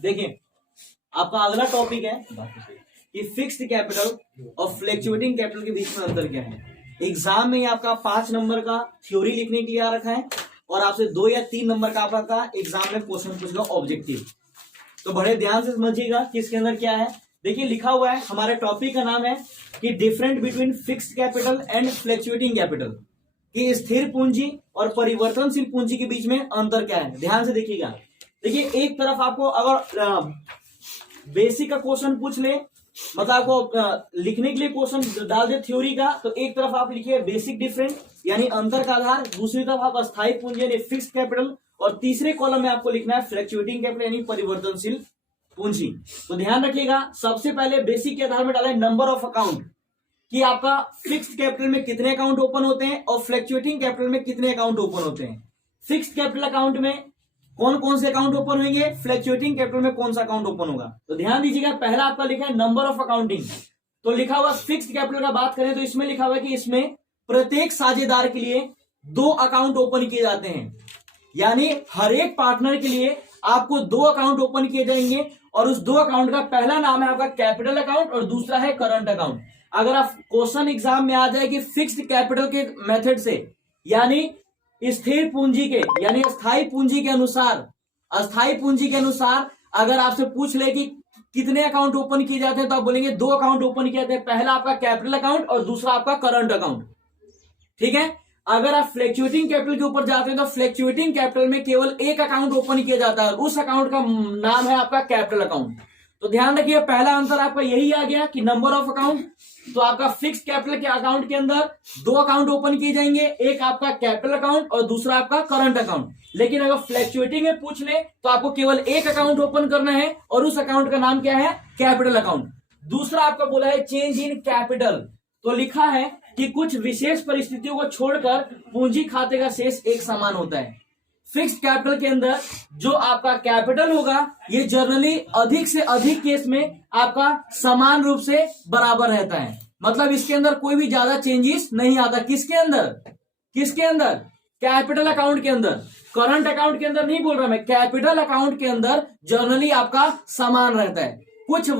देखिए आपका अगला टॉपिक है कि फिक्स्ड कैपिटल और फ्लैक्चुएटिंग कैपिटल के बीच में अंतर क्या है। एग्जाम में आपका 5 नंबर का थ्योरी लिखने के लिए आ रखा है और आपसे 2 या 3 नंबर का आपका एग्जाम में क्वेश्चन पूछेगा ऑब्जेक्टिव। तो बड़े ध्यान से समझिएगा कि इसके अंदर क्या है। देखिए लिखा हुआ है, हमारे टॉपिक का नाम है कि different between fixed capital and fluctuating capital, कि स्थिर पूंजी और परिवर्तनशील पूंजी के बीच में अंतर क्या है। ध्यान से देखिएगा। देखिए एक तरफ आपको अगर बेसिक का क्वेश्चन पूछ ले, मतलब आपको लिखने के लिए क्वेश्चन डाल दे थ्योरी का, तो एक तरफ आप लिखिए बेसिक डिफरेंट यानी अंतर का आधार, दूसरी तरफ आप अस्थायी पूंजी यानी फिक्स्ड कैपिटल, और तीसरे कॉलम में आपको लिखना है फ्लैक्चुएटिंग कैपिटल यानी परिवर्तनशील पूंजी। तो ध्यान रखिएगा, सबसे पहले बेसिक के आधार में डालें नंबर ऑफ अकाउंट, कि आपका फिक्स्ड कैपिटल में कितने अकाउंट ओपन होते हैं और फ्लैक्चुएटिंग कैपिटल में कितने अकाउंट ओपन होते हैं। फिक्स्ड कैपिटल अकाउंट में कौन कौन से अकाउंट ओपन होंगे, फ्लैक्चुएटिंग कैपिटल में कौन सा अकाउंट ओपन होगा। तो ध्यान दीजिएगा, पहला आपका लिखा है नंबर ऑफ अकाउंटिंग, तो लिखा हुआ फिक्स्ड कैपिटल का बात करें तो इसमें लिखा हुआ है कि इसमें प्रत्येक साझेदार के लिए 2 अकाउंट ओपन किए जाते हैं, यानी हर एक पार्टनर के लिए आपको 2 अकाउंट ओपन किए जाएंगे और उस 2 अकाउंट का पहला नाम है आपका कैपिटल अकाउंट और दूसरा है करंट अकाउंट। अगर आप क्वेश्चन एग्जाम में आ जाए कि फिक्स्ड कैपिटल के मेथड से यानी स्थिर पूंजी के यानी अस्थायी पूंजी के अनुसार अगर आपसे पूछ ले कि कितने अकाउंट ओपन किए जाते हैं, तो आप बोलेंगे 2 अकाउंट ओपन किए जाते हैं, पहला आपका कैपिटल अकाउंट और दूसरा आपका करंट अकाउंट। ठीक है। अगर आप फ्लैक्चुएटिंग कैपिटल के ऊपर जाते हैं तो फ्लैक्चुएटिंग कैपिटल में केवल 1 अकाउंट ओपन किया जाता है, उस अकाउंट का नाम है आपका कैपिटल अकाउंट। तो ध्यान रखिए, पहला आंसर आपका यही आ गया कि नंबर ऑफ अकाउंट। तो आपका फिक्स्ड कैपिटल के अकाउंट के अंदर 2 अकाउंट ओपन किए जाएंगे, एक आपका कैपिटल अकाउंट और दूसरा आपका करंट अकाउंट। लेकिन अगर फ्लैक्चुएटिंग में पूछ ले तो आपको केवल 1 अकाउंट ओपन करना है और उस अकाउंट का नाम क्या है, कैपिटल अकाउंट। दूसरा आपका बोला है चेंज इन कैपिटल, तो लिखा है कि कुछ विशेष परिस्थितियों को छोड़कर पूंजी खाते का शेष एक समान होता है। फिक्स्ड कैपिटल के अंदर जो आपका कैपिटल होगा ये जनरली अधिक से अधिक केस में आपका समान रूप से बराबर रहता है, मतलब इसके अंदर कोई भी ज्यादा चेंजेस नहीं आता। किसके अंदर कैपिटल अकाउंट के अंदर, करंट अकाउंट के अंदर नहीं बोल रहा मैं, कैपिटल अकाउंट के अंदर जनरली आपका समान रहता है। कुछ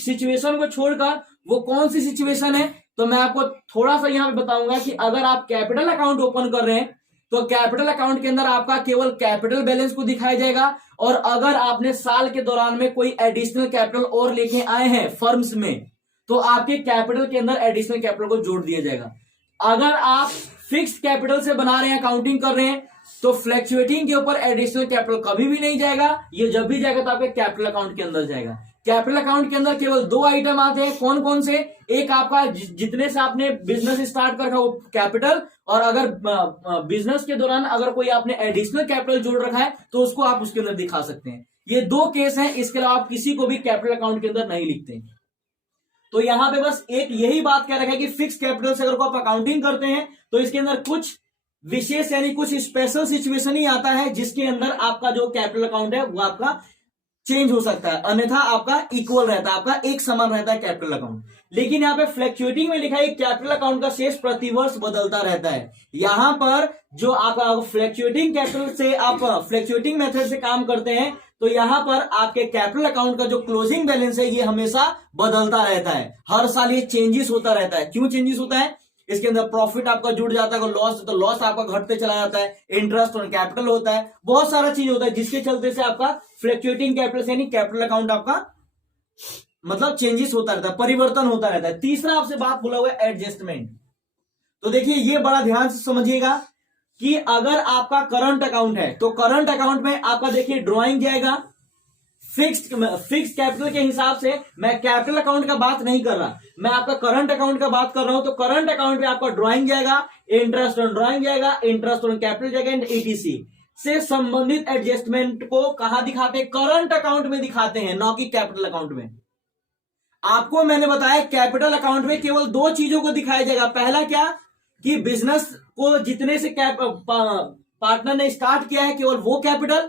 सिचुएशन को छोड़कर, वो कौन सी सिचुएशन है तो मैं आपको थोड़ा सा यहां पे बताऊंगा कि अगर आप कैपिटल अकाउंट ओपन कर रहे हैं तो कैपिटल अकाउंट के अंदर आपका केवल कैपिटल बैलेंस को दिखाया जाएगा, और अगर आपने साल के दौरान में कोई एडिशनल कैपिटल और लेके आए हैं फर्म्स में तो आपके कैपिटल के अंदर एडिशनल कैपिटल को जोड़ दिया जाएगा। अगर आप फिक्स्ड कैपिटल से बना रहे हैं, अकाउंटिंग कर रहे हैं, तो फ्लैक्चुएटिंग के ऊपर एडिशनल कैपिटल कभी भी नहीं जाएगा, ये जब भी जाएगा तो आपके कैपिटल अकाउंट के अंदर जाएगा। कैपिटल अकाउंट के अंदर केवल 2 आइटम आते हैं, कौन कौन से, एक आपका जितने से आपने बिजनेस स्टार्ट कर रखा वो कैपिटल, और अगर बिजनेस के दौरान अगर कोई आपने एडिशनल कैपिटल जोड़ रखा है तो उसको आप उसके अंदर दिखा सकते हैं। ये 2 केस हैं, इसके अलावा आप किसी को भी कैपिटल अकाउंट के अंदर नहीं लिखते। तो यहां पे बस एक यही बात कह रखा है कि फिक्स कैपिटल से अगर आप अकाउंटिंग करते हैं तो इसके अंदर कुछ विशेष यानी कुछ स्पेशल सिचुएशन ही आता है जिसके अंदर आपका जो कैपिटल अकाउंट है वो आपका चेंज हो सकता है, अन्यथा आपका इक्वल रहता है, आपका एक समान रहता है कैपिटल अकाउंट। लेकिन यहाँ पे फ्लैक्चुएटिंग में लिखा है कैपिटल अकाउंट का शेष प्रतिवर्ष बदलता रहता है। यहां पर जो आप फ्लैक्चुएटिंग कैपिटल से आप फ्लैक्चुएटिंग मेथड से काम करते हैं तो यहां पर आपके कैपिटल अकाउंट का जो क्लोजिंग बैलेंस है ये हमेशा बदलता रहता है, हर साल ये चेंजेस होता रहता है। क्यों चेंजेस होता है, इसके अंदर प्रॉफिट आपका जुड़ जाता है, लॉस तो लॉस आपका घटते चला जाता है, इंटरेस्ट और कैपिटल होता है, बहुत सारा चीज होता है जिसके चलते से आपका फ्लैक्चुएटिंग कैपिटल से यानी कैपिटल अकाउंट आपका मतलब चेंजेस होता रहता है, परिवर्तन होता रहता है। तीसरा आपसे बात बोला हुआ है एडजस्टमेंट। तो देखिए ये बड़ा ध्यान से समझिएगा कि अगर आपका करंट अकाउंट है तो करंट अकाउंट में आपका देखिए ड्रॉइंग जाएगा फिक्स्ड कैपिटल के हिसाब से। मैं कैपिटल अकाउंट का बात नहीं कर रहा, मैं आपका करंट अकाउंट का बात कर रहा हूं। तो करंट अकाउंट में आपका ड्रॉइंग जाएगा, इंटरेस्ट ऑन ड्रॉइंग जाएगा, इंटरेस्ट ऑन कैपिटल जाएगा एंड ईटीसी से संबंधित एडजस्टमेंट को कहां दिखाते हैं, करंट अकाउंट में दिखाते हैं, न कि कैपिटल अकाउंट में। आपको मैंने बताया कैपिटल अकाउंट में केवल 2 चीजों को दिखाया जाएगा। पहला क्या कि बिजनेस को जितने से पार्टनर ने स्टार्ट किया है केवल वो कैपिटल,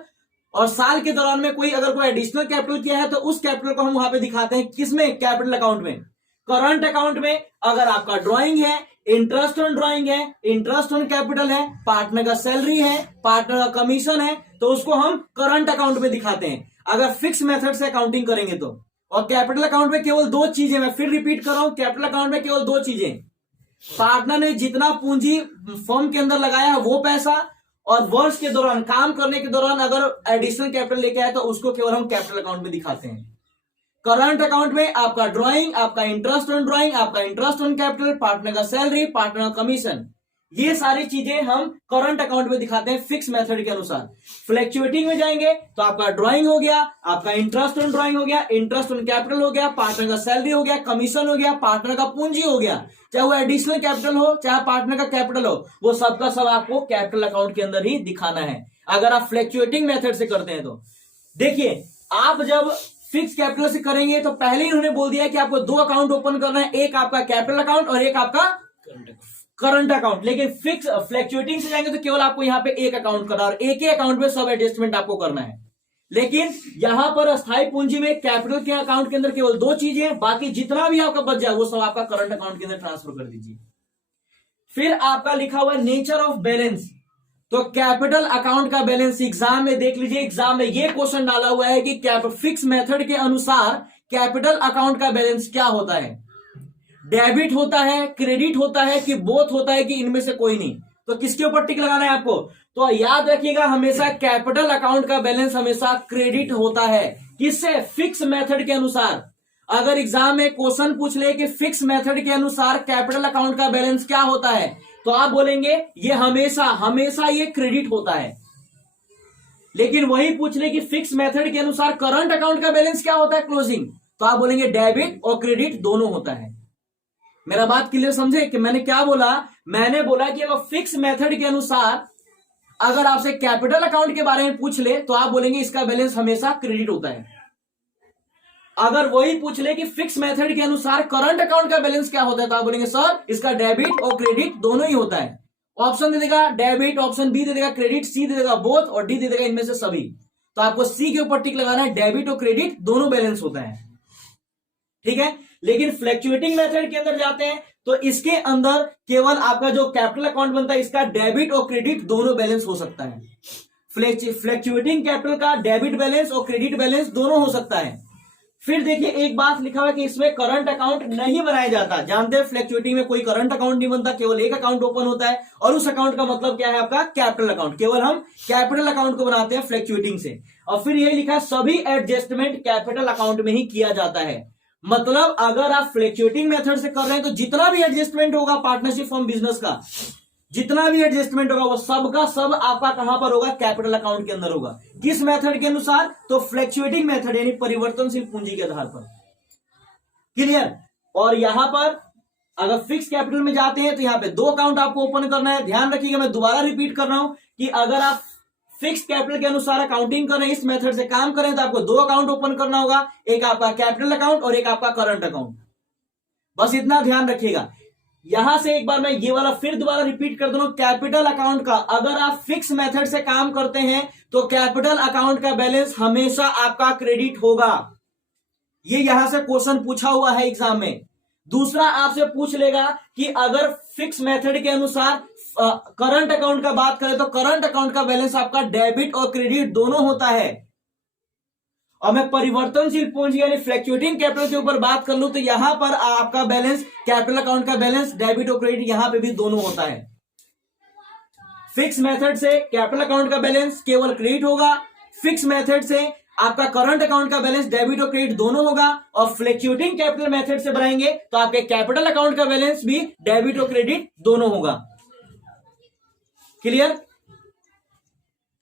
और साल के दौरान में कोई अगर कोई एडिशनल कैपिटल किया है तो उस कैपिटल को हम वहां पे दिखाते हैं। किसमें, कैपिटल अकाउंट में। करंट अकाउंट में अगर आपका ड्रॉइंग है, इंटरेस्ट ऑन ड्रॉइंग है, इंटरेस्ट ऑन कैपिटल है, पार्टनर का सैलरी है, पार्टनर का कमीशन है, तो उसको हम करंट अकाउंट में दिखाते हैं। अगर फिक्स मेथड से अकाउंटिंग करेंगे तो। और कैपिटल अकाउंट में केवल दो चीजें, मैं फिर रिपीट कर रहा हूं, कैपिटल अकाउंट में केवल दो चीजें, पार्टनर ने जितना पूंजी फर्म के अंदर लगाया है वो पैसा, और वर्ष के दौरान काम करने के दौरान अगर एडिशनल कैपिटल लेके आए तो उसको केवल हम कैपिटल अकाउंट में दिखाते हैं। करंट अकाउंट में आपका ड्राइंग, आपका इंटरेस्ट ऑन ड्राइंग, आपका इंटरेस्ट ऑन कैपिटल, पार्टनर का सैलरी, पार्टनर का कमीशन, ये सारी चीजें हम करंट अकाउंट में दिखाते हैं फिक्स मेथड के अनुसार। फ्लैक्चुएटिंग में जाएंगे तो आपका ड्राइंग हो गया, आपका इंटरेस्ट ऑन ड्राइंग हो गया, इंटरेस्ट ऑन कैपिटल हो गया, पार्टनर का सैलरी हो गया, कमीशन हो गया, पार्टनर का पूंजी हो गया, चाहे वो एडिशनल कैपिटल हो चाहे पार्टनर का कैपिटल हो, वो सबका सब आपको कैपिटल अकाउंट के अंदर ही दिखाना है अगर आप फ्लैक्चुएटिंग मेथड से करते हैं तो। देखिए, आप जब फिक्स कैपिटल से करेंगे तो पहले ही उन्होंने बोल दिया कि आपको दो अकाउंट ओपन करना है, एक आपका कैपिटल अकाउंट और एक आपका करंट अकाउंट। लेकिन फिक्स फ्लैक्चुएटिंग से जाएंगे तो केवल आपको यहां पे एक अकाउंट करना है और एक ही अकाउंट में सब एडजस्टमेंट आपको करना है। लेकिन यहां पर अस्थायी पूंजी में कैपिटल के अकाउंट के अंदर केवल दो चीजें, बाकी जितना भी आपका बच जाए वो सब आपका करंट अकाउंट के अंदर ट्रांसफर कर दीजिए। फिर आपका लिखा हुआ नेचर ऑफ बैलेंस, तो कैपिटल अकाउंट का बैलेंस एग्जाम में देख लीजिए, एग्जाम में ये क्वेश्चन डाला हुआ है कि फिक्स मेथड के अनुसार कैपिटल अकाउंट का बैलेंस क्या होता है, डेबिट होता है, क्रेडिट होता है कि बोथ होता है कि इनमें से कोई नहीं। तो किसके ऊपर टिक लगाना है आपको, तो याद रखिएगा हमेशा कैपिटल अकाउंट का बैलेंस हमेशा क्रेडिट होता है। किससे, फिक्स मेथड के अनुसार। अगर एग्जाम में क्वेश्चन पूछ ले कि फिक्स मेथड के अनुसार कैपिटल अकाउंट का बैलेंस क्या होता है, तो आप बोलेंगे ये हमेशा हमेशा ये क्रेडिट होता है। लेकिन वही पूछ ले कि फिक्स मेथड के अनुसार करंट अकाउंट का बैलेंस क्या होता है क्लोजिंग, तो आप बोलेंगे डेबिट और क्रेडिट दोनों होता है। मेरा बात क्लियर समझे कि मैंने क्या बोला, मैंने बोला कि अगर फिक्स मेथड के अनुसार अगर आपसे कैपिटल अकाउंट के बारे में पूछ ले तो आप बोलेंगे इसका बैलेंस हमेशा क्रेडिट होता है। अगर वही पूछ ले कि फिक्स मेथड के अनुसार करंट अकाउंट का बैलेंस क्या होता है तो आप बोलेंगे सर इसका डेबिट और क्रेडिट दोनों ही होता है। ऑप्शन दे देगा डेबिट, ऑप्शन बी दे देगा क्रेडिट, सी दे देगा बोथ और डी दे देगा इनमें से सभी। तो आपको सी के ऊपर टिक लगाना है, डेबिट और क्रेडिट दोनों बैलेंस होता है, ठीक है। लेकिन फ्लैक्चुएटिंग मेथड के अंदर जाते हैं तो इसके अंदर केवल आपका जो कैपिटल अकाउंट बनता है इसका डेबिट और क्रेडिट दोनों बैलेंस हो सकता है। फ्लैक्चुएटिंग कैपिटल का डेबिट बैलेंस और क्रेडिट बैलेंस दोनों हो सकता है। फिर देखिए एक बात लिखा हुआ है कि इसमें करंट अकाउंट नहीं बनाया जाता। जानते हैं फ्लैक्चुएटिंग में कोई करंट अकाउंट नहीं बनता, केवल एक अकाउंट ओपन होता है और उस अकाउंट का मतलब क्या है आपका कैपिटल अकाउंट। केवल हम कैपिटल अकाउंट को बनाते हैं फ्लैक्चुएटिंग से। और फिर यही लिखा है सभी एडजस्टमेंट कैपिटल अकाउंट में ही किया जाता है। मतलब अगर आप फ्लैक्चुएटिंग मेथड से कर रहे हैं तो जितना भी एडजस्टमेंट होगा पार्टनरशिप फॉर्म बिजनेस का, जितना भी एडजस्टमेंट होगा वो सबका सब आपका कहां पर होगा, कैपिटल अकाउंट के अंदर होगा। किस मेथड के अनुसार, तो फ्लैक्चुएटिंग मेथड यानी परिवर्तनशील पूंजी के आधार पर। क्लियर। और यहां पर अगर फिक्स कैपिटल में जाते हैं तो यहां पे दो अकाउंट आपको ओपन करना है। ध्यान रखिएगा, मैं दोबारा रिपीट कर रहा हूं कि अगर आप फिक्स कैपिटल के अनुसार अकाउंटिंग करें, इस मेथड से काम करें तो आपको दो अकाउंट ओपन करना होगा, एक आपका कैपिटल अकाउंट और एक आपका करंट अकाउंट। बस इतना ध्यान रखिएगा। यहां से एक बार मैं ये वाला फिर दोबारा रिपीट कर दूं, कैपिटल अकाउंट का अगर आप फिक्स मेथड से काम करते हैं तो कैपिटल अकाउंट का बैलेंस हमेशा आपका क्रेडिट होगा। ये यहां से क्वेश्चन पूछा हुआ है एग्जाम में। दूसरा आपसे पूछ लेगा कि अगर फिक्स मेथड के अनुसार करंट अकाउंट का बात करें तो करंट अकाउंट का बैलेंस आपका डेबिट और क्रेडिट दोनों होता है। और मैं परिवर्तनशील पूंजी यानी फ्लैक्चुएटिंग कैपिटल के ऊपर बात कर लूं तो यहां पर आपका बैलेंस कैपिटल अकाउंट का बैलेंस डेबिट और क्रेडिट यहां पे भी दोनों होता है। फिक्स मेथड से कैपिटल अकाउंट का बैलेंस केवल क्रेडिट होगा, फिक्स मेथड से आपका करंट अकाउंट का बैलेंस डेबिट और क्रेडिट दोनों होगा, और फ्लैक्चुएटिंग कैपिटल मेथड से बनाएंगे तो आपके कैपिटल अकाउंट का बैलेंस भी डेबिट और क्रेडिट दोनों होगा। क्लियर।